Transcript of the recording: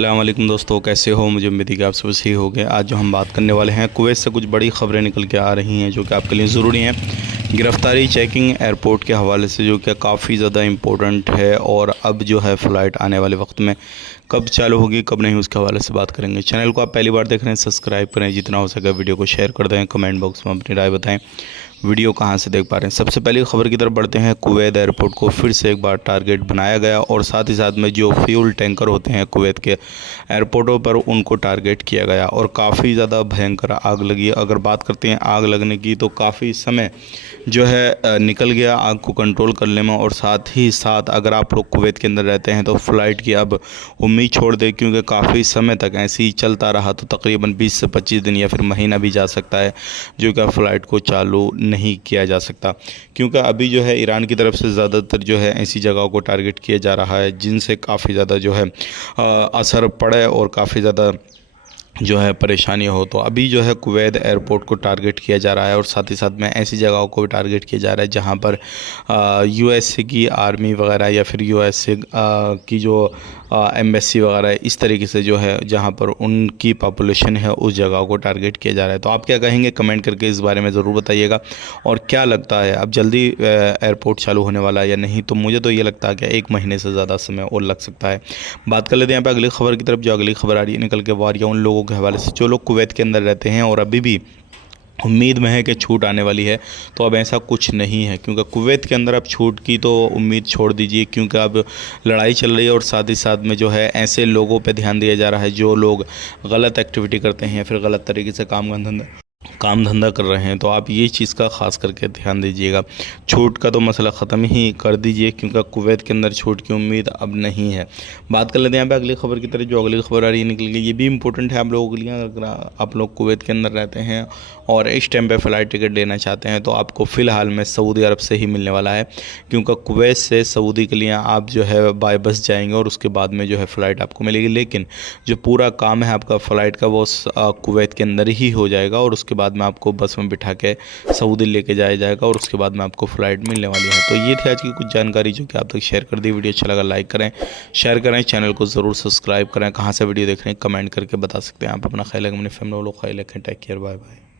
अस्सलामुअलैकुम दोस्तों, कैसे हो? मुझे उम्मीद है कि आप सब सही हो गए। आज जो हम बात करने वाले हैं, कुवैत से कुछ बड़ी खबरें निकल के आ रही हैं जो कि आपके लिए ज़रूरी हैं। गिरफ़्तारी चेकिंग एयरपोर्ट के हवाले से जो कि काफ़ी ज़्यादा इम्पोर्टेंट है, और अब जो है फ़्लाइट आने वाले वक्त में कब चालू होगी कब नहीं, उसके हवाले से बात करेंगे। चैनल को आप पहली बार देख रहे हैं, सब्सक्राइब करें, जितना हो सके वीडियो को शेयर कर दें, कमेंट बॉक्स में अपनी राय बताएं वीडियो कहां से देख पा रहे हैं। सबसे पहले खबर की तरफ बढ़ते हैं। कुवैत एयरपोर्ट को फिर से एक बार टारगेट बनाया गया, और साथ ही साथ में जो फ्यूल टैंकर होते हैं कुवैत के एयरपोर्टों पर, उनको टारगेट किया गया और काफ़ी ज़्यादा भयंकर आग लगी। अगर बात करते हैं आग लगने की, तो काफ़ी समय जो है निकल गया आग को कंट्रोल करने में। और साथ ही साथ अगर आप लोग कुवैत के अंदर रहते हैं तो फ़्लाइट की अब उम्मीद छोड़ दें, क्योंकि काफ़ी समय तक ऐसे ही चलता रहा तो तकरीबन 20 से 25 दिन या फिर महीना भी जा सकता है जो कि फ़्लाइट को चालू नहीं किया जा सकता। क्योंकि अभी जो है ईरान की तरफ से ज़्यादातर जो है ऐसी जगहों को टारगेट किया जा रहा है जिनसे काफ़ी ज़्यादा जो है असर पड़े और काफ़ी ज़्यादा जो है परेशानी हो। तो अभी जो है कुवैत एयरपोर्ट को टारगेट किया जा रहा है, और साथ ही साथ में ऐसी जगहों को भी टारगेट किया जा रहा है जहां पर यूएसए की आर्मी वगैरह या फिर यूएसए की जो एम्बेसी वगैरह इस तरीके से जो है जहां पर उनकी पॉपुलेशन है, उस जगह को टारगेट किया जा रहा है। तो आप क्या कहेंगे, कमेंट करके इस बारे में ज़रूर बताइएगा। और क्या लगता है, अब जल्दी एयरपोर्ट चालू होने वाला है या नहीं? तो मुझे तो ये लगता है कि 1 महीने से ज़्यादा समय और लग सकता है। बात कर लेते हैं यहाँ पर अगली खबर की तरफ। जो अगली खबर आ रही है निकल के वो आ रही है उन लोगों के हवाले से जो लोग कुवैत के अंदर रहते हैं और अभी भी उम्मीद में है कि छूट आने वाली है। तो अब ऐसा कुछ नहीं है, क्योंकि कुवैत के अंदर अब छूट की तो उम्मीद छोड़ दीजिए, क्योंकि अब लड़ाई चल रही है। और साथ ही साथ में जो है ऐसे लोगों पे ध्यान दिया जा रहा है जो लोग गलत एक्टिविटी करते हैं या फिर गलत तरीके से काम धंधा कर रहे हैं। तो आप ये चीज़ का ख़ास करके ध्यान दीजिएगा। छूट का तो मसला ख़त्म ही कर दीजिए, क्योंकि कुवैत के अंदर छूट की उम्मीद अब नहीं है। बात कर लेते हैं यहाँ पे अगली खबर की तरफ। जो अगली खबर आ रही है निकल गई, ये भी इंपॉर्टेंट है आप लोगों के लिए। अगर आप लोग कुवैत के अंदर रहते हैं और इस टाइम पे फ़्लाइट टिकट लेना चाहते हैं तो आपको फ़िलहाल में सऊदी अरब से ही मिलने वाला है, क्योंकि कुवैत से सऊदी के लिए आप जो है बाय बस जाएंगे और उसके बाद में जो है फ़्लाइट आपको मिलेगी। लेकिन जो पूरा काम है आपका फ़्लाइट का वो कुवैत के अंदर ही हो जाएगा, और उसके बाद में आपको बस में बिठा के सऊदी लेके जाया जाएगा, और उसके बाद में आपको फ़्लाइट मिलने वाली है। तो ये थी आज की कुछ जानकारी जो कि आप तक शेयर कर दी। वीडियो अच्छा लगा लाइक करें, शेयर करें, चैनल को ज़रूर सब्सक्राइब करें। कहाँ से वीडियो देख रहे हैं कमेंट करके बता सकते हैं। आप अपना ख्याल रखें, अपनी फैमिली वालों का ख्याल रखें। Take care, bye bye.